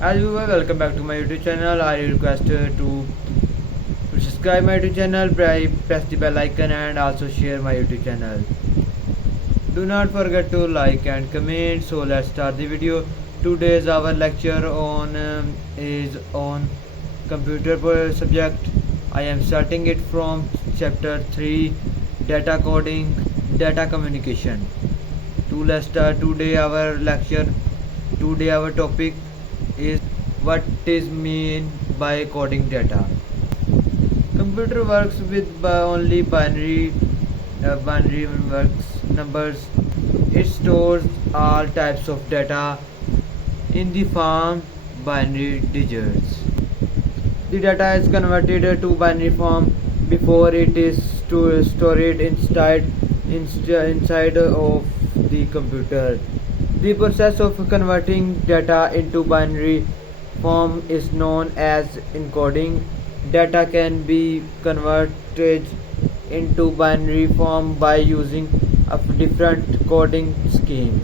As usual, welcome back to my YouTube channel. I request to subscribe my YouTube channel, press the bell icon and also share my YouTube channel. Do not forget to like and comment. So let's start the video. Today's our lecture on is on computer subject. I am starting it from chapter 3, data coding, data communication. Let's start today our lecture. Today our topic is what is mean by coding data. Computer works with only binary numbers. It stores all types of data in the form binary digits. The data is converted to binary form before it is stored inside of the computer. The process of converting data into binary form is known as encoding. Data can be converted into binary form by using different coding schemes.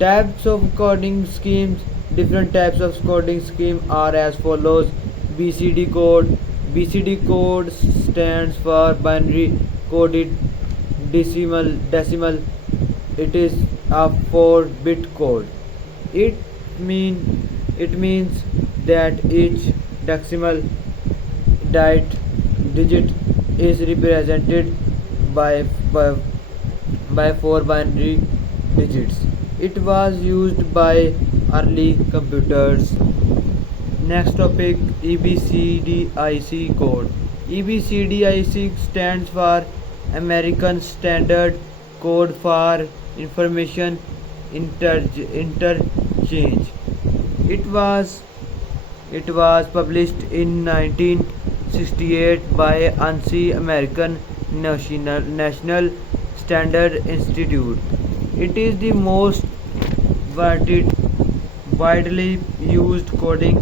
Types of coding schemes. Different types of coding scheme are as follows. BCD code. BCD code stands for binary coded decimal. It is a 4-bit code. It means that each decimal digit is represented by 4 binary digits. It was used by early computers. Next topic, EBCDIC code. EBCDIC stands for American Standard Code for Information Interchange. It was published in 1968 by ANSI, American National Standard Institute. It is the most widely used coding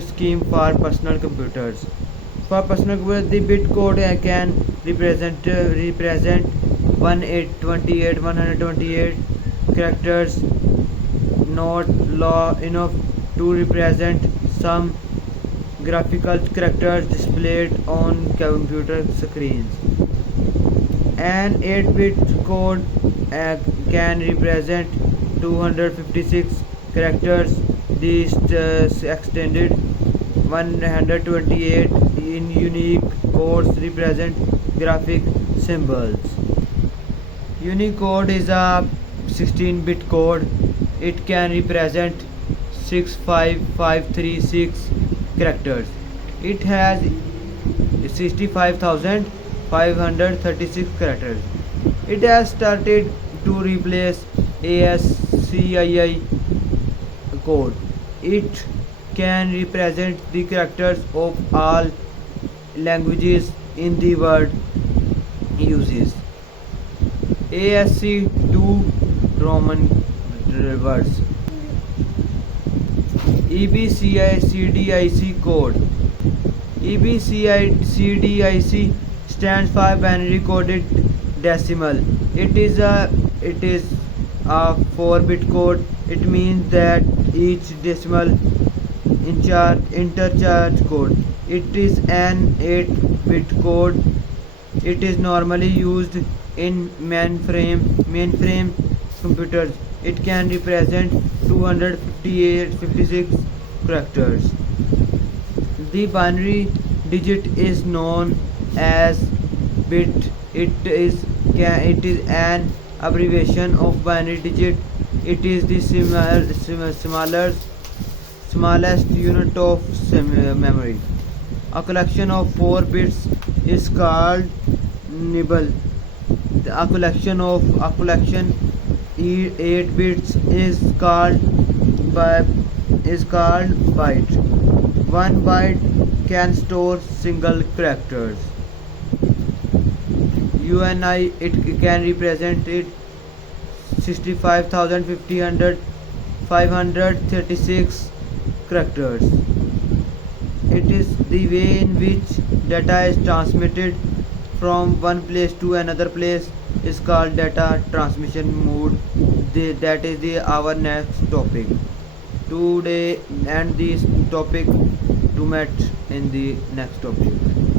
scheme for personal computers. For personal computers, the bit code can represent 128 characters, not long enough to represent some graphical characters displayed on computer screens. An 8-bit code can represent 256 characters. These extended 128 in unique codes represent graphic symbols. Unicode is a 16-bit code. It can represent 65536 characters. It has 65,536 characters. It has started to replace ASCII code. It can represent the characters of all languages in the world uses. ASCII 2 Roman words. EBCDIC code. EBCDIC stands for binary coded decimal. It is a 4-bit code. It means that each decimal interchange code. It is an 8-bit code. It is normally used in mainframe computers. It can represent 256 characters. The binary digit is known as bit. It is an abbreviation of binary digit. It is the smallest unit of memory. A collection of 4 bits is called nibble. A collection 8 bits is called byte. 1 byte can store single characters. UNI, it can represent 65,536 characters. It is the way in which data is transmitted from one place to another place is called data transmission mode. That is our next topic. today end this topic to meet in the next topic.